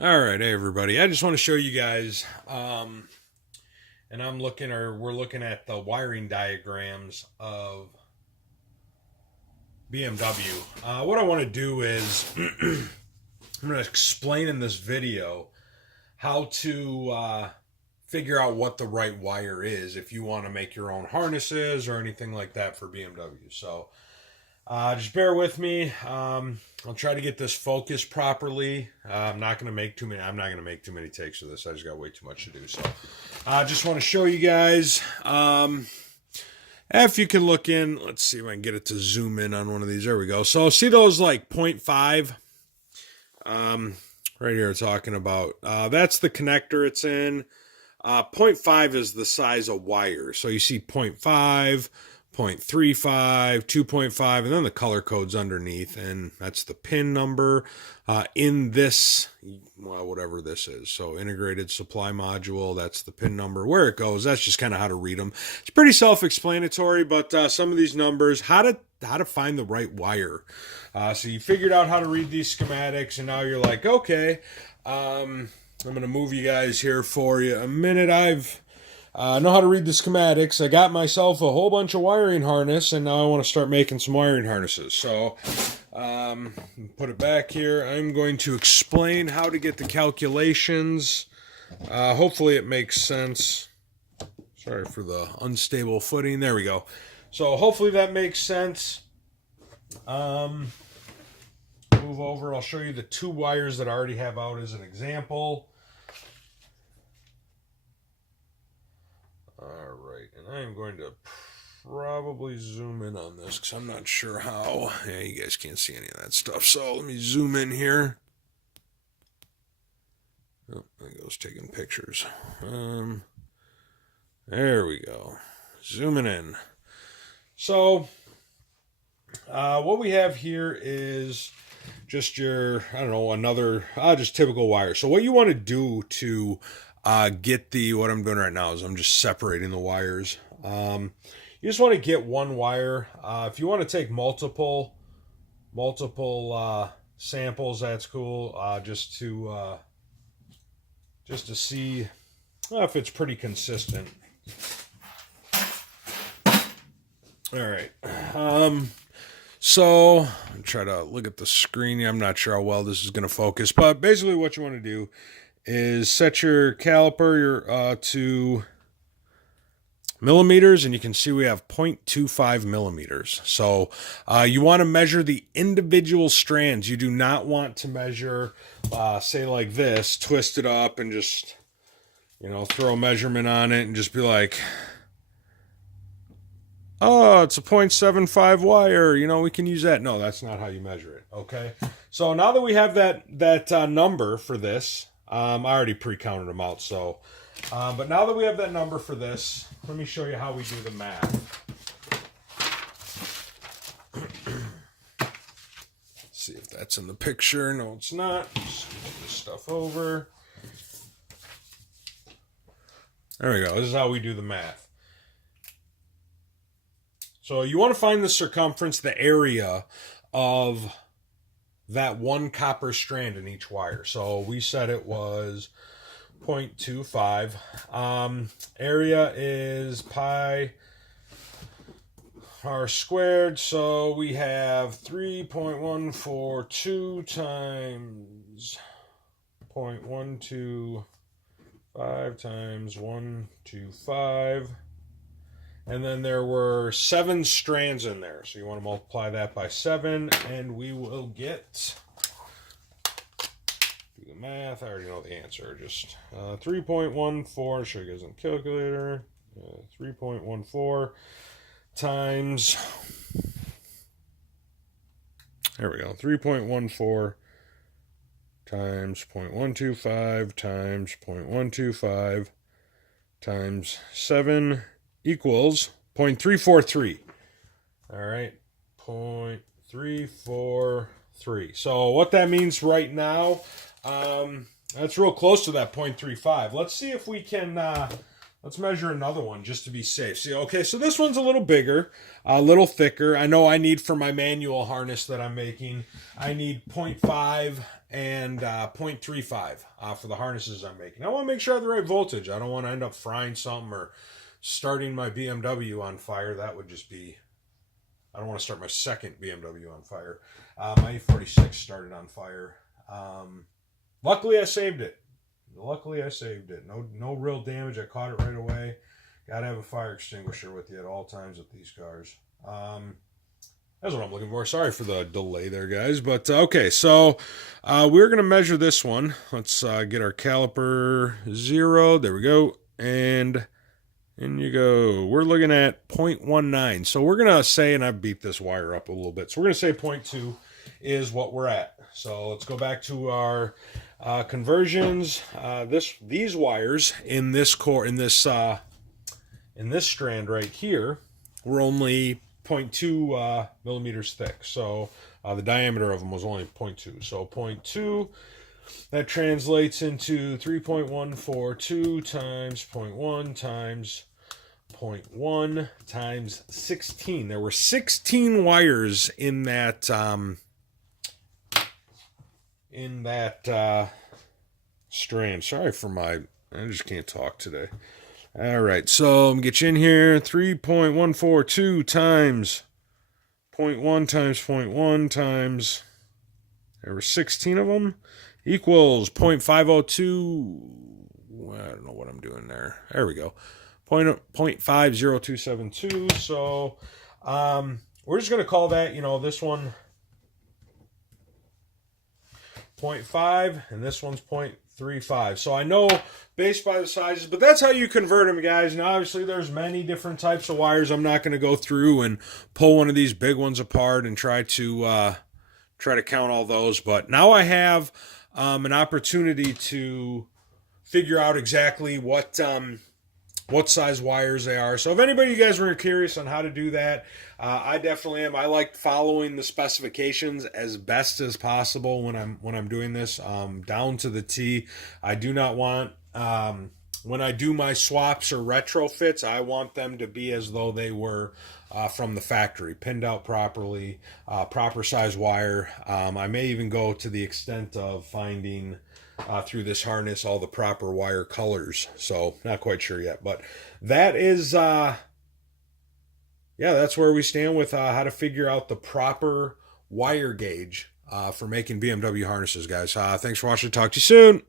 All right, hey everybody. I just want to show you guys, and we're looking at the wiring diagrams of BMW. What I want to do is I'm going to explain in this video how to figure out what the right wire is if you want to make your own harnesses or anything like that for BMW. So just bear with me. I'll try to get this focused properly. I'm not going to make too many takes of this. I just got way too much to do. So I just want to show you guys. If you can look in, let's see if I can get it to zoom in on one of these. There we go. So see those like 0.5? Right here talking about. That's the connector it's in. 0.5 is the size of wire. So you see 0.5. 0.35, 2.5, and then the color code's underneath, and that's the pin number in this, well, whatever this is. So integrated supply module, that's the pin number. Where it goes, that's just kind of how to read them. It's pretty self-explanatory, but some of these numbers, how to find the right wire. So you figured out how to read these schematics, and now you're like, okay, I'm going to move you guys here for you a minute. I know how to read the schematics. I got myself a whole bunch of wiring harness, and now I want to start making some wiring harnesses. So, put it back here. I'm going to explain how to get the calculations. Hopefully it makes sense. Sorry for the unstable footing. There we go. So hopefully that makes sense. Move over. I'll show you the two wires that I already have out as an example. Alright, and I'm going to probably zoom in on this because I'm not sure how. Yeah, you guys can't see any of that stuff, so let me zoom in here. Oh, there goes taking pictures. There we go. Zooming in. So, what we have here is just your, I don't know, another, just typical wire. So what you want to do to get what I'm doing right now is I'm just separating the wires. You just want to get one wire. If you want to take multiple samples, that's cool. Just to see if it's pretty consistent. All right. So I'm trying to look at the screen. I'm not sure how well this is going to focus, but basically what you want to do is set your caliper to millimeters, and you can see we have 0.25 millimeters. So you want to measure the individual strands. You do not want to measure, say like this, twist it up and just, throw a measurement on it and just be like, oh, it's a 0.75 wire. We can use that. No, that's not how you measure it. Okay. So now that we have that number for this, I already pre-counted them out. So, but now that we have that number for this, let me show you how we do the math. Let's see if that's in the picture. No, it's not. Just move this stuff over. There we go. This is how we do the math. So you want to find the circumference, the area of that one copper strand in each wire. So we said it was 0.25. Area is pi r squared. So we have 3.142 times 0.125 times 125. And then there were 7 strands in there. So you want to multiply that by 7, and we will get, do the math, I already know the answer, just 3.14, show you guys on the calculator, 3.14 times, there we go, 3.14 times 0.125 times 0.125 times 7 equals 0.343. All right, 0.343. So what that means right now, that's real close to that 0.35. Let's see if we can Let's measure another one just to be safe. See, okay, so this one's a little bigger, a little thicker. I know I need for my manual harness that I'm making, I need 0.5 and 0.35 for the harnesses I'm making. I want to make sure I have the right voltage. I don't want to end up frying something or starting my BMW on fire. That would just be, I don't want to start my second BMW on fire. My E46 started on fire. Luckily, I saved it. No real damage. I caught it right away. Got to have a fire extinguisher with you at all times with these cars. That's what I'm looking for. Sorry for the delay there, guys. But okay, so we're going to measure this one. Let's get our caliper 0. There we go. And in you go. We're looking at 0.19. So we're going to say, and I beat this wire up a little bit. So we're going to say 0.2 is what we're at. So let's go back to our conversions. These wires in this core, in this strand right here, were only 0.2 millimeters thick. So the diameter of them was only 0.2. So 0.2, that translates into 3.142 times 0.1 times 0.1 times 16. There were 16 wires in that strand. Sorry for I just can't talk today. All right, so I'm gonna get you in here. 3.142 times 0.1 times 0.1 times, there were 16 of them, equals 0.502. Well, I don't know what I'm doing there. There we go. 0.50272. So we're just gonna call that, this one 0.5 and this one's 0.35. So I know based by the sizes, but that's how you convert them, guys. Now obviously there's many different types of wires. I'm not going to go through and pull one of these big ones apart and try to count all those, but now I have an opportunity to figure out exactly what size wires they are. So if anybody, you guys were curious on how to do that, I definitely am. I like following the specifications as best as possible when I'm doing this, down to the T. I do not want, when I do my swaps or retrofits, I want them to be as though they were from the factory, pinned out properly, proper size wire. I may even go to the extent of finding through this harness all the proper wire colors. So not quite sure yet, but that is that's where we stand with how to figure out the proper wire gauge for making BMW harnesses, guys. Thanks for watching. Talk to you soon.